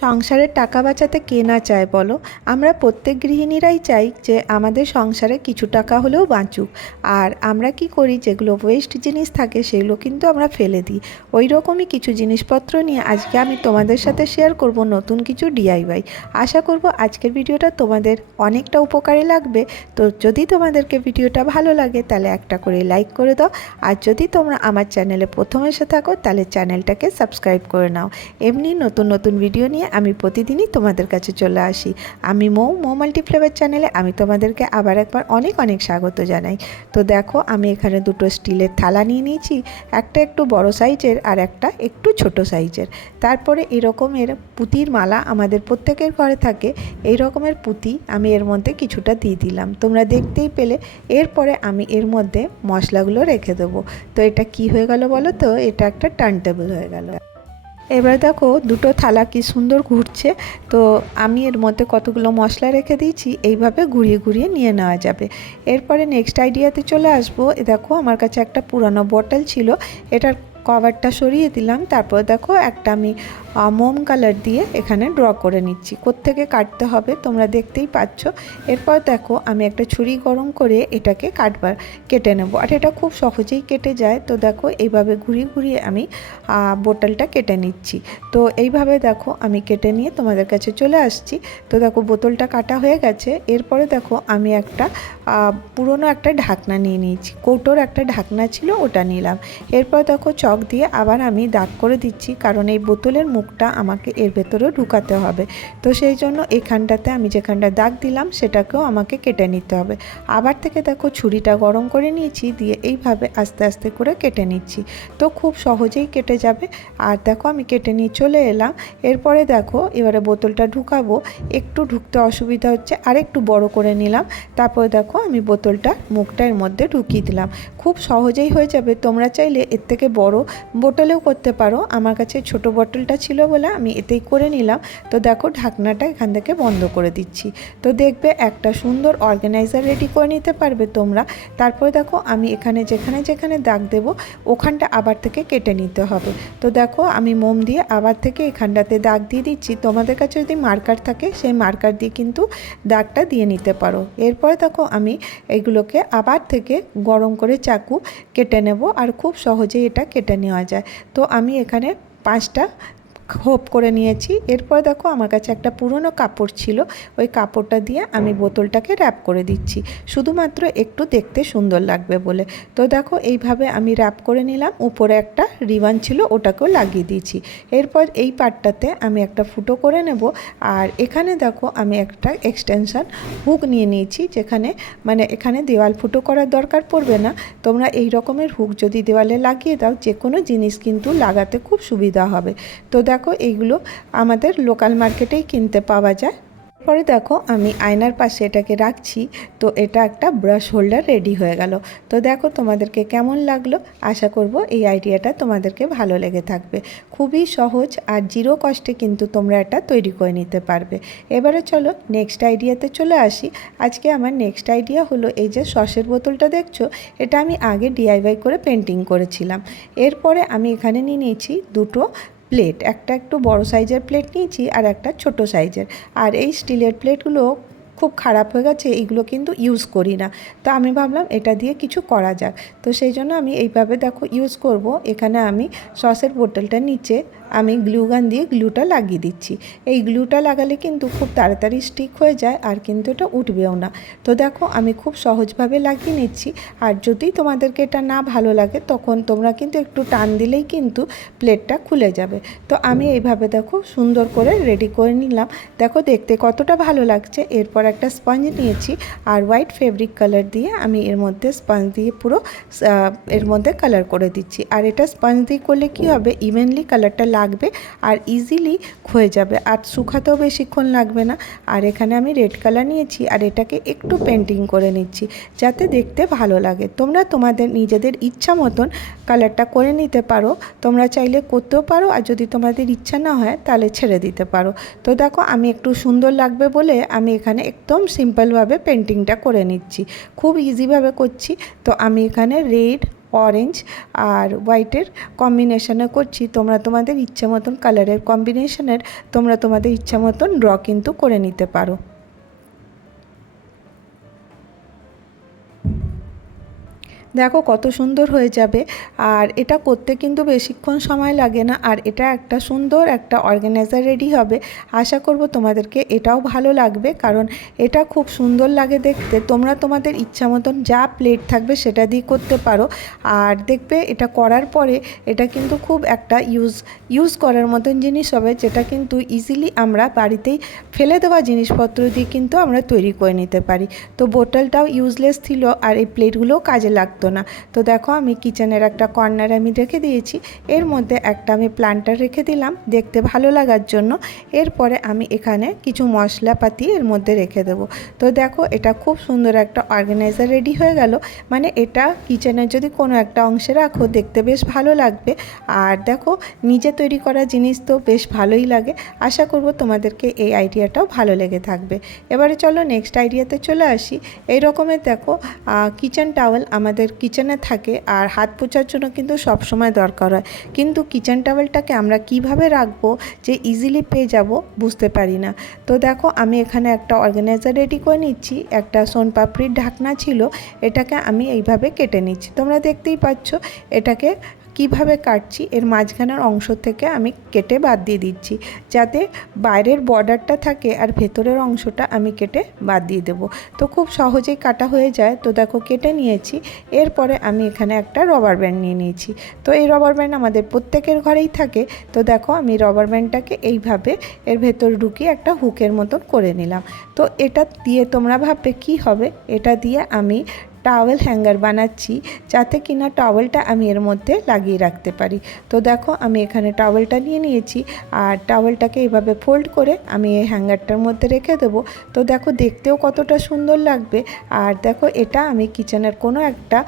সংসারের টাকা বাঁচাতে কে না চায় বলো। আমরা প্রত্যেক গৃহিণীরাই চাই যে আমাদের সংসারে কিছু টাকা হলেও বাঁচুক। আর আমরা কি করি, যেগুলো ওয়েস্ট জিনিস থাকে সেগুলো কিন্তু আমরা ফেলে দিই। ওই রকমই কিছু জিনিসপত্র নিয়ে আজকে আমি তোমাদের সাথে শেয়ার করব নতুন কিছু ডিআইওয়াই। আশা করব আজকের ভিডিওটা তোমাদের অনেকটা উপকারে লাগবে। তো যদি তোমাদেরকে ভিডিওটা ভালো লাগে তাহলে একটা করে লাইক করে দাও। আর যদি তোমরা আমার চ্যানেলে প্রথম এসে থাকো তাহলে চ্যানেলটাকে সাবস্ক্রাইব করে নাও। এমনি নতুন নতুন ভিডিও নিয়ে আমি প্রতিদিনই তোমাদের কাছে চলে আসি। আমি মৌ মাল্টিফ্লেভার চ্যানেলে আমি তোমাদেরকে আবার একবার অনেক অনেক স্বাগত জানাই। তো দেখো, আমি এখানে দুটো স্টিলের থালা নিয়ে নিয়েছি, একটা একটু বড় সাইজের আর একটা একটু ছোট সাইজের। তারপরে এরকমের পুঁতির মালা আমাদের প্রত্যেকের ঘরে থাকে। এই রকমের পুঁতি আমি এর মধ্যে কিছুটা দিয়ে দিলাম, তোমরা দেখতেই পেলে। এরপরে আমি এর মধ্যে মশলাগুলো রেখে দেবো। তো এটা কি হয়ে গেল বলো তো, এটা একটা টার্ন টেবিল হয়ে গেল। এবার দেখো দুটো থালা কি সুন্দর ঘুরছে। তো আমি এর মধ্যে কতগুলো মশলা রেখে দিয়েছি, এইভাবে ঘুরিয়ে ঘুরিয়ে নিয়ে নেওয়া যাবে। এরপরে নেক্সট আইডিয়াতে চলে আসবো। দেখো আমার কাছে একটা পুরানো বটল ছিল, এটার কভারটা সরিয়ে দিলাম। তারপর দেখো একটা আমি মোম কালার দিয়ে এখানে ড্র করে নিচ্ছি। কোত্থেকে কাটতে হবে তোমরা দেখতেই পাচ্ছ। এরপর দেখো আমি একটা ছুরি গরম করে এটাকে কেটে নেব। আর এটা খুব সহজেই কেটে যায়। তো দেখো এইভাবে ঘুরিয়ে ঘুরিয়ে আমি বোতলটা কেটে নিচ্ছি। তো এইভাবে দেখো আমি কেটে নিয়ে তোমাদের কাছে চলে আসছি। তো দেখো বোতলটা কাটা হয়ে গেছে। এরপরে দেখো আমি একটা পুরনো একটা ঢাকনা নিয়ে নিয়েছি, কৌটোর একটা ঢাকনা ছিল ওটা নিলাম। এরপর দেখো চক দিয়ে আবার আমি দাগ করে দিচ্ছি, কারণ এই বোতলের মুখটা আমাকে এর ভেতরেও ঢুকাতে হবে। তো সেই জন্য এখানটাতে আমি যেখানটা দাগ দিলাম সেটাকেও আমাকে কেটে নিতে হবে। আবার থেকে দেখো ছুরিটা গরম করে নিয়েছি, দিয়ে এইভাবে আস্তে আস্তে করে কেটে নিচ্ছি। তো খুব সহজেই কেটে যাবে। আর দেখো আমি কেটে নিয়ে চলে এলাম। এরপরে দেখো এবারে বোতলটা ঢুকাবো, একটু ঢুকতে অসুবিধা হচ্ছে, আর একটু বড় করে নিলাম। তারপরে দেখো আমি বোতলটা মুখটা এর মধ্যে ঢুকিয়ে দিলাম। খুব সহজেই হয়ে যাবে। তোমরা চাইলে এর থেকে বড় বোতলেও করতে পারো, আমার কাছে ছোট বোতলটা ছিল বলে আমি এতেই করে নিলাম। তো দেখো ঢাকনাটা এখান থেকে বন্ধ করে দিচ্ছি। তো দেখবে একটা সুন্দর অর্গানাইজার রেডি করে নিতে পারবে তোমরা। তারপরে দেখো আমি এখানে যেখানে যেখানে দাগ দেবো ওখানটা আবার থেকে কেটে নিতে হবে। তো দেখো আমি মোম দিয়ে আবার থেকে এখানটাতে দাগ দিয়ে দিচ্ছি। তোমাদের কাছে যদি মার্কার থাকে সেই মার্কার দিয়ে কিন্তু দাগটা দিয়ে নিতে পারো। এরপরে দেখো আমি এইগুলোকে আবার থেকে গরম করে চাকু কেটে নেব, আর খুব সহজেই এটা কেটে নেওয়া যায়। তো আমি এখানে 5টা হোপ করে নিয়েছি। এরপর দেখো আমার কাছে একটা পুরনো কাপড় ছিল, ওই কাপড়টা দিয়ে আমি বোতলটাকে র্যাপ করে দিচ্ছি, শুধুমাত্র একটু দেখতে সুন্দর লাগবে বলে। তো দেখো এইভাবে আমি র্যাপ করে নিলাম। উপরে একটা রিবন ছিল ওটাকেও লাগিয়ে দিয়েছি। এরপর এই পার্টটাতে আমি একটা ফুটো করে নেব। আর এখানে দেখো আমি একটা এক্সটেনশন হুক নিয়ে নিয়েছি, যেখানে এখানে দেওয়াল ফুটো করার দরকার পড়বে না। তোমরা এই রকমের হুক যদি দেওয়ালে লাগিয়ে দাও, যে কোনো জিনিস কিন্তু লাগাতে খুব সুবিধা হবে। তো দেখো এইগুলো আমাদের লোকাল মার্কেটেই কিনতে পাওয়া যায়। পরে দেখো আমি আয়নার পাশে এটাকে রাখছি। তো এটা একটা ব্রাশ হোল্ডার রেডি হয়ে গেল। তো দেখো তোমাদেরকে কেমন লাগলো। আশা করব এই আইডিয়াটা তোমাদেরকে ভালো লেগে থাকবে। খুবই সহজ আর জিরো কস্টে কিন্তু তোমরা এটা তৈরি করে নিতে পারবে। এবারে চলো নেক্সট আইডিয়াতে চলে আসি। আজকে আমার নেক্সট আইডিয়া হলো, এই যে সসের বোতলটা দেখছো, এটা আমি আগে ডিআইওয়াই করে পেন্টিং করেছিলাম। এরপরে আমি এখানে নিয়ে নিয়েছি দুটো প্লেট, একটা একটু বড় সাইজের প্লেট নিয়েছি আর একটা ছোট সাইজের। আর এই স্টিলের প্লেটগুলো খুব খারাপ হয়ে গেছে, এইগুলো কিন্তু ইউজ করি না। তো আমি ভাবলাম এটা দিয়ে কিছু করা যাক। তো সেই জন্য আমি এইভাবে দেখো ইউজ করব। এখানে আমি সসের বোতলটার নিচে আমি গ্লু গান দিয়ে গ্লুটা লাগিয়ে দিচ্ছি। এই গ্লুটা লাগালে কিন্তু খুব তাড়াতাড়ি স্টিক হয়ে যায়, আর কিন্তু এটা উঠবেও না। তো দেখো আমি খুব সহজভাবে লাগিয়ে নিচ্ছি। আর যদি তোমাদেরকে এটা না ভালো লাগে তখন তোমরা কিন্তু একটু টান দিলেই কিন্তু প্লেটটা খুলে যাবে। তো আমি এইভাবে দেখো সুন্দর করে রেডি করে নিলাম। দেখো দেখতে কতটা ভালো লাগছে। এরপর একটা স্পঞ্জ নিয়েছি, আর হোয়াইট ফেব্রিক কালার দিয়ে আমি এর মধ্যে স্পঞ্জ দিয়ে পুরো এর মধ্যে কালার করে দিচ্ছি। আর এটা স্পঞ্জ দিয়ে করলে কি হবে, ইভেনলি কালারটা লাগবে আর ইজিলি ক্ষয়ে যাবে, আর শুকাতেও বেশিক্ষণ লাগবে না। আর এখানে আমি রেড কালার নিয়েছি, আর এটাকে একটু পেন্টিং করে নিচ্ছি যাতে দেখতে ভালো লাগে। তোমরা তোমাদের নিজেদের ইচ্ছা মতন কালারটা করে নিতে পারো। তোমরা চাইলে করতেও পারো, আর যদি তোমাদের ইচ্ছা না হয় তাহলে ছেড়ে দিতে পারো। তো দেখো আমি একটু সুন্দর লাগবে বলে আমি এখানে একদম সিম্পলভাবে পেন্টিংটা করে নিচ্ছি, খুব ইজিভাবে করছি। তো আমি এখানে রেড, অরেঞ্জ আর হোয়াইটের কম্বিনেশনে করছি। তোমরা তোমাদের ইচ্ছে মতন কালারের কম্বিনেশনের তোমরা তোমাদের ইচ্ছা মতন ড্র কিন্তু করে নিতে পারো। দেখো কত সুন্দর হয়ে যাবে। আর এটা করতে কিন্তু বেশিক্ষণ সময় লাগে না, আর এটা একটা সুন্দর একটা অর্গানাইজার রেডি হবে। আশা করব তোমাদেরকে এটাও ভালো লাগবে, কারণ এটা খুব সুন্দর লাগে দেখতে। তোমরা তোমাদের ইচ্ছা মতন যা প্লেট থাকবে সেটা দিয়ে করতে পারো। আর দেখবে এটা করার পরে এটা কিন্তু খুব একটা ইউজ করার মতন জিনিস হবে, যেটা কিন্তু ইজিলি আমরা বাড়িতেই ফেলে দেওয়া জিনিসপত্র দিয়ে কিন্তু আমরা তৈরি করে নিতে পারি। তো বোতলটাও ইউজলেস ছিল, আর এই প্লেটগুলোও কাজে লাগতো না। তো দেখো আমি কিচেনের একটা কর্নার আমি রেখে দিয়েছি, এর মধ্যে একটা আমি প্ল্যান্টার রেখে দিলাম দেখতে ভালো লাগার জন্য। এরপরে আমি এখানে কিছু মশলাপাতি এর মধ্যে রেখে দেবো। তো দেখো এটা খুব সুন্দর একটা অর্গানাইজার রেডি হয়ে গেল। মানে এটা কিচেনের যদি কোনো একটা অংশে রাখো দেখতে বেশ ভালো লাগবে। আর দেখো নিজে তৈরি করা জিনিস তো বেশ ভালোই লাগে। আশা করব তোমাদেরকে এই আইডিয়াটাও ভালো লেগে থাকবে। এবারে চলো নেক্সট আইডিয়াতে চলে আসি। এই রকমের দেখো কিচেন টাওয়েল আমাদের কিচেনে থাকে, আর হাত পোছার জন্য কিন্তু সব সময় দরকার হয়। কিন্তু কিচেন টাওয়েলটাকে আমরা কিভাবে রাখবো যে ইজিলি পেয়ে যাব বুঝতে পারি না। তো দেখো আমি এখানে একটা অর্গানাইজার রেডি করে নিচ্ছি। একটা সোনপাপড়ির ঢাকনা ছিল, এটাকে আমি এইভাবে কেটে নিচ্ছি। তোমরা দেখতেই পাচ্ছ এটাকে কিভাবে কাটছি। এর মাঝখানের অংশ থেকে আমি কেটে বাদ দিয়ে দিচ্ছি, যাতে বাইরের বর্ডারটা থাকে আর ভেতরের অংশটা আমি কেটে বাদ দিয়ে দেবো। তো খুব সহজেই কাটা হয়ে যায়। তো দেখো কেটে নিয়েছি। এরপরে আমি এখানে একটা রবার ব্যান্ড নিয়ে নিয়েছি। তো এই রবার ব্যান্ড আমাদের প্রত্যেকের ঘরেই থাকে। তো দেখো আমি রবার ব্যান্ডটাকে এইভাবে এর ভেতর ঢুকিয়ে একটা হুকের মতন করে নিলাম। তো এটা দিয়ে তোমরা ভাববে কি হবে, এটা দিয়ে আমি টাওয়েল হ্যাঙ্গার বানাচ্ছি, যাতে কিনা টাওয়েলটা আমি এর মধ্যে লাগিয়ে রাখতে পারি। তো দেখো আমি এখানে টাওয়েলটা নিয়ে নিয়েছি, আর টাওয়েলটাকে এইভাবে ফোল্ড করে আমি এই হ্যাঙ্গারটার মধ্যে রেখে দেবো। তো দেখো দেখতেও কতটা সুন্দর লাগবে। আর দেখো এটা আমি কিচেনের কোনো একটা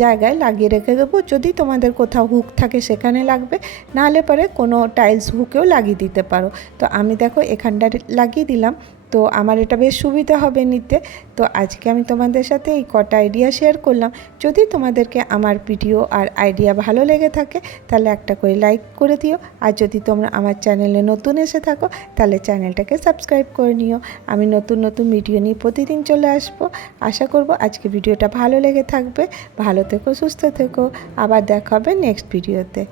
জায়গায় লাগিয়ে রেখে দেবো। যদি তোমাদের কোথাও হুক থাকে সেখানে লাগবে, নাহলে পরে কোনো টাইলস হুকেও লাগিয়ে দিতে পারো। তো আমি দেখো এখানটা লাগিয়ে দিলাম। তো আমার এটা বেশ সুবিধা হবে নিতে। তো আজকে আমি তোমাদের সাথে এই কটা আইডিয়া শেয়ার করলাম। যদি তোমাদেরকে আমার ভিডিও আর আইডিয়া ভালো লেগে থাকে তাহলে একটা করে লাইক করে দিও। আর যদি তোমরা আমার চ্যানেলে নতুন এসে থাকো তাহলে চ্যানেলটাকে সাবস্ক্রাইব করে নিও। আমি নতুন নতুন ভিডিও নিয়ে প্রতিদিন চলে আসবো। আশা করব আজকে ভিডিওটা ভালো লেগে থাকবে। ভালো থেকো, সুস্থ থেকো। আবার দেখা হবে নেক্সট ভিডিওতে।